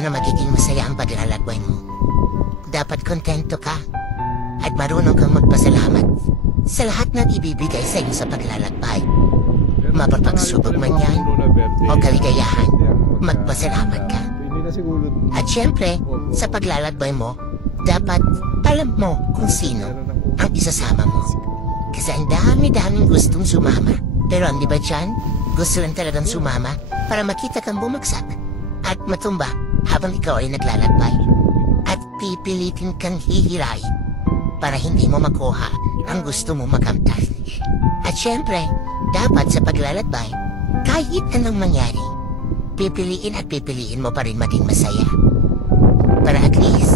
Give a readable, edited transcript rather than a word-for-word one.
paano magiging masaya ang paglalakbay mo. Dapat kontento ka at marunong kang magpasalamat sa lahat ng ibibigay sa iyo sa paglalakbay. Mapapagsubok man yan o kaligayahan, magpasalamat ka. At syempre, sa paglalakbay mo, dapat alam mo kung sino ang isasama mo. Kasi ang dami-daming gustong sumama. Pero ang iba dyan, gusto lang talagang sumama para makita kang bumagsak at matumba habang ikaw ay naglalakbay. At pipilitin kang hihirain para hindi mo makuha ang gusto mo makamtan. At syempre, dapat sa paglalakbay, kahit anong mangyari, pipiliin mo pa rin maging masaya. Para at least,